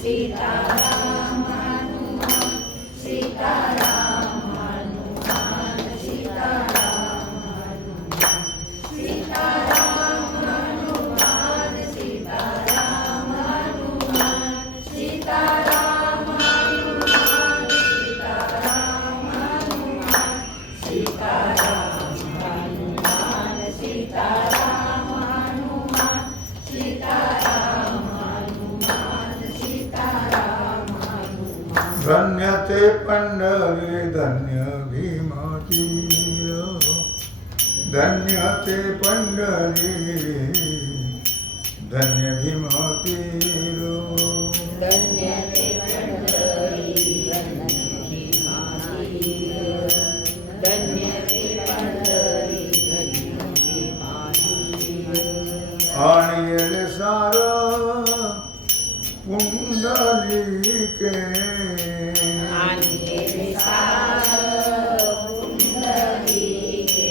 सीताराम हनुमान सीताराम हनुमान सीताराम हनुमान सीताराम हनुमान सीताराम हनुमान सीताराम हनुमान सीताराम हनुमान सीताराम हनुमान सीताराम हनुमान सीताराम हनुमान सीताराम हनुमान धन्य ते पंढरी धन्य भीमातीर धन्य ते पंढरी धन्य भीमातीर धन्य ते पंढरी धन्य भीमातीर धन्य ते पंढरी धन्य भीमातीर आणि येले सार पुंडलिके आणि सार पुंडलिके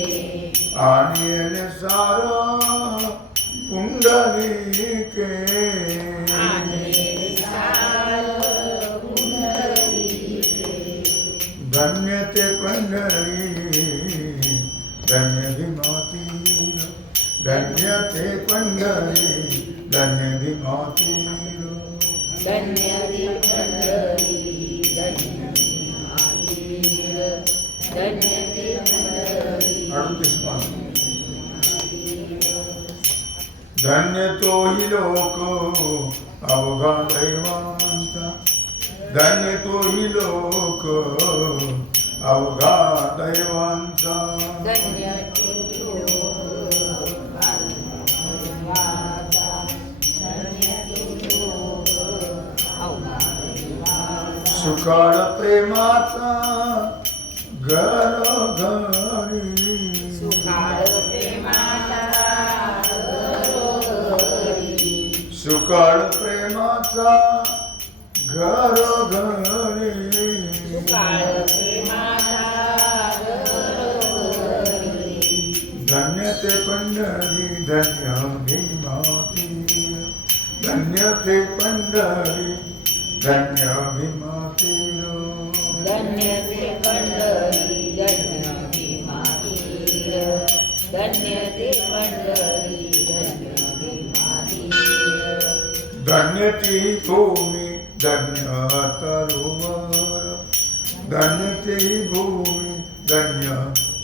आणि येले सार पुंडलिके आणि सार पुंडलिके धन्य ते पंढरी धन्य भीमातीर धन्य ते पंढरी धन्य भीमातीर धन्य ते पंढरी धन्य भीमातीर धन्य ते पंढरी 38 पान धन्य तोही लोक अवघा दैवांचा धन्य तोही लोक अवघा दैवांचा धन्य ते सुकाळ प्रेमाचा घरोघरी सुकाळ प्रेमाचा घरोघरी सुकाळ प्रेमाचा घरोघरी सुकाळ प्रेमाचा घरोघरी धन्य ते पंढरी धन्य भीमातीर धन्य ते पंढरी धन्य भीमातीर धन्य ते पंढरी धन्य भीमातीर धन्य ते पंढरी धन्य भीमातीर धन्य ती भूमी धन्य तरुवर धन्य ती भूमी धन्य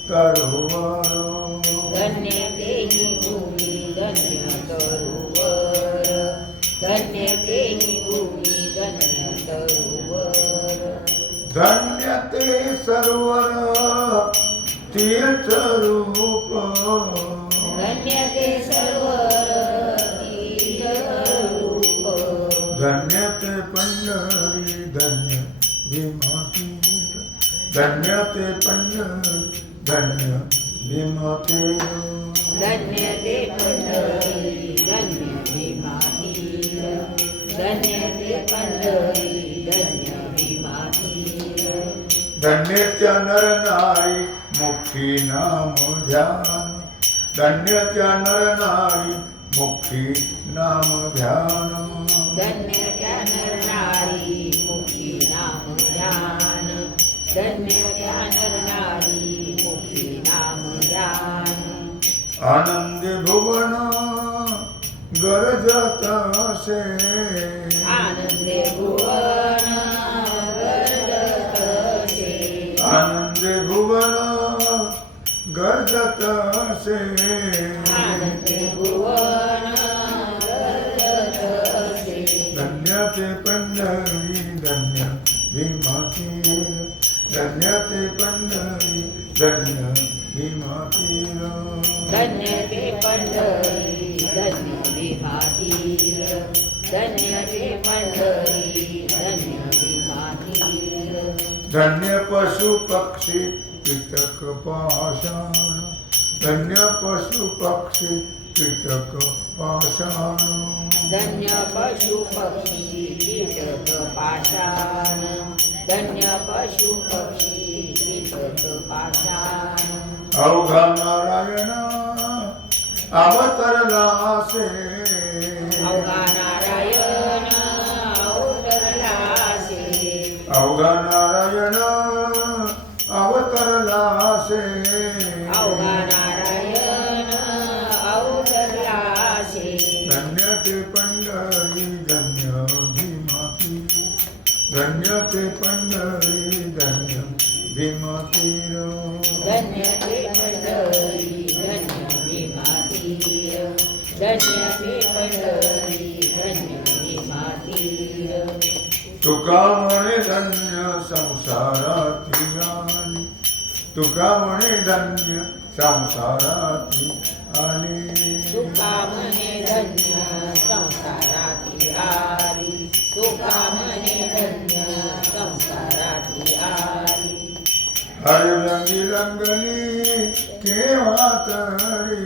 तरुवर धन्य तेही भूमी धन्य तरुवर धन्य तेही भूमी धन्य तरुवर धन्य ते सरोवर तीर्थरूप धन्य ते सरोवर तीर्थरूप धन्य ते पंढरी धन्य भीमातीर धन्य ते पंढरी धन्य भीमातीर धन्य ते पंढरी धन्य भीमातीर धन्य ते पंढरी धन्य भीमातीर धन्य त्या नर नारी मुखी नाम ध्यान धन्य त्या नर नारी मुखी नाम ध्यान धन्य त्या नर नारी मुखी नाम ध्यान धन्य त्या नर नारी मुखी नाम ध्यान आनंद भुवन गरजत असे आनंदे भुवन गरजत असे आनंद भुवन गरजत असे आनंदे भुवन गरजत असे धन्य ते पंढरी धन्य भीमातीर धन्य ते पंढरी धन्य भीमातीर धन्य ते पंढरी धन्य भीमातीर धन्य ते पंढरी धन्य भीमातीर धन्य पशु पक्षी कीटक पाषाण धन्य पशु पक्षी कीटक पाषाण धन्य पशु पक्षी कीटक पाषाण धन्य पशु पक्षी कीटक पाषाण अवघा नारायण अवतरला असे अवघा नारायण अवतरला अवघा नारायण अवतरलासे अवघा नारायण अवतरलासे धन्य ते पंढरी धन्य भीमाती धन्य ते पंढरी धन्य भीमातीर धन्य ते पंढरी धन्य भीमातीर धन्य ते पंढरी धन्य भीमातीर तुका म्हणे धन्य संसाराती आली तुका म्हणे धन्य संसाराती आली तुका म्हणे धन्य संसाराती आली तुका म्हणे धन्य संसाराती आली हरिरंगी रंगली केव्हा तरी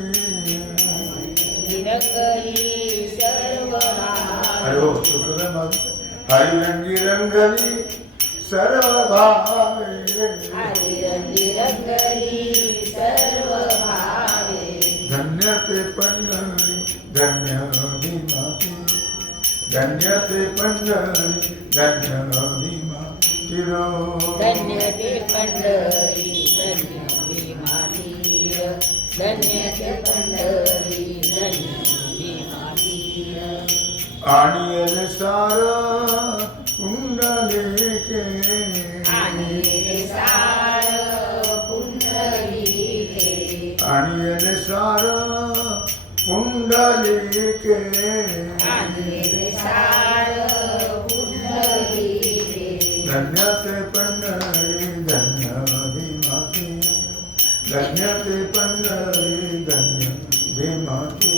रंगली सर्व अरे हो तुकडं मग हरिरंगी रंगली सर्व भावे हरिरंगी रंगली सर्व भावे धन्य ते पंढरी धन्य भीमाती धन्य ते पंढरी धन्य भीमाती धन्य ते पंढरी धन्य भीमातीर धन्य ते पंढरी धन्य भीमातीर आणि सार कुंडलिके आणि रे सार पुंडलिके आणि सार कुंडलिके आणि रे सार पुंडलिके धन्य ते पंढरी धन्य भीमाती धन्य ते पंढरी धन्य भीमाती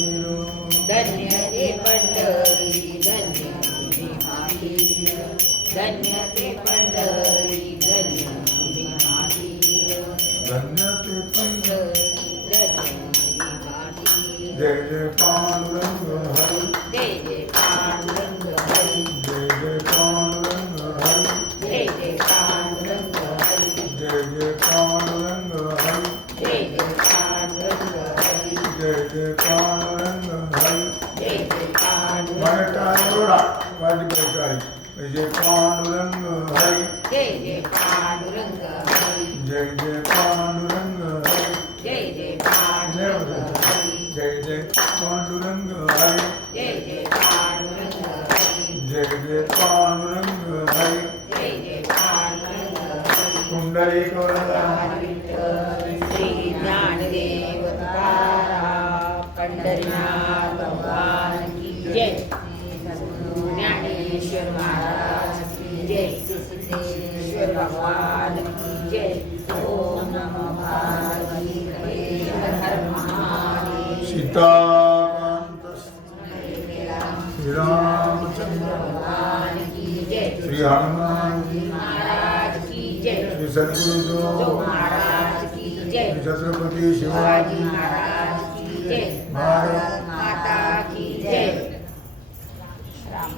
धन्य ते पंढरी धन्य भीमातीर धन्य ते पंढरी धन्य भीमातीर धन्य ते पंढरी धन्य भीमातीर जय जय पांडुरंग हरी जय जय पांडुरंग हरी जय जय पांडुरंग हरी जय जय पांडुरंग हरी जय जय पांडुरंग हरी जय जय पांडुरंग हरी जय जय पांडुरंग हरी जय जय पांडुरंग मराठा वाजी बैठाळी जय पांडुरंग हरी जय जय पांडुरंग हरी जय जय पांडुरंग हरी जय जय पांडुरंग हरी जय जय पांडुरंग हरी जय जय पांडुरंग हरी जय जय पांडुरंग हरी जय जय पांडुरंग हरी कुंडलिक वरदा श्री ज्ञानदेव तुकाराम पंढरीनाथ भगवान की जय ज्ञानेश्वर महाराज की जय सिद्धेश्वर भगवान की जय ओम नमो पार्वती हर हर महादेव सीताकांत श्रीरामचंद्र भगवान की जय श्री हनुमान महाराज की जय श्री सद्गुरुदेव महाराज की जय श्री छत्रपती शिवाजी शिवाजी महाराज की जय भारत माता की जय राम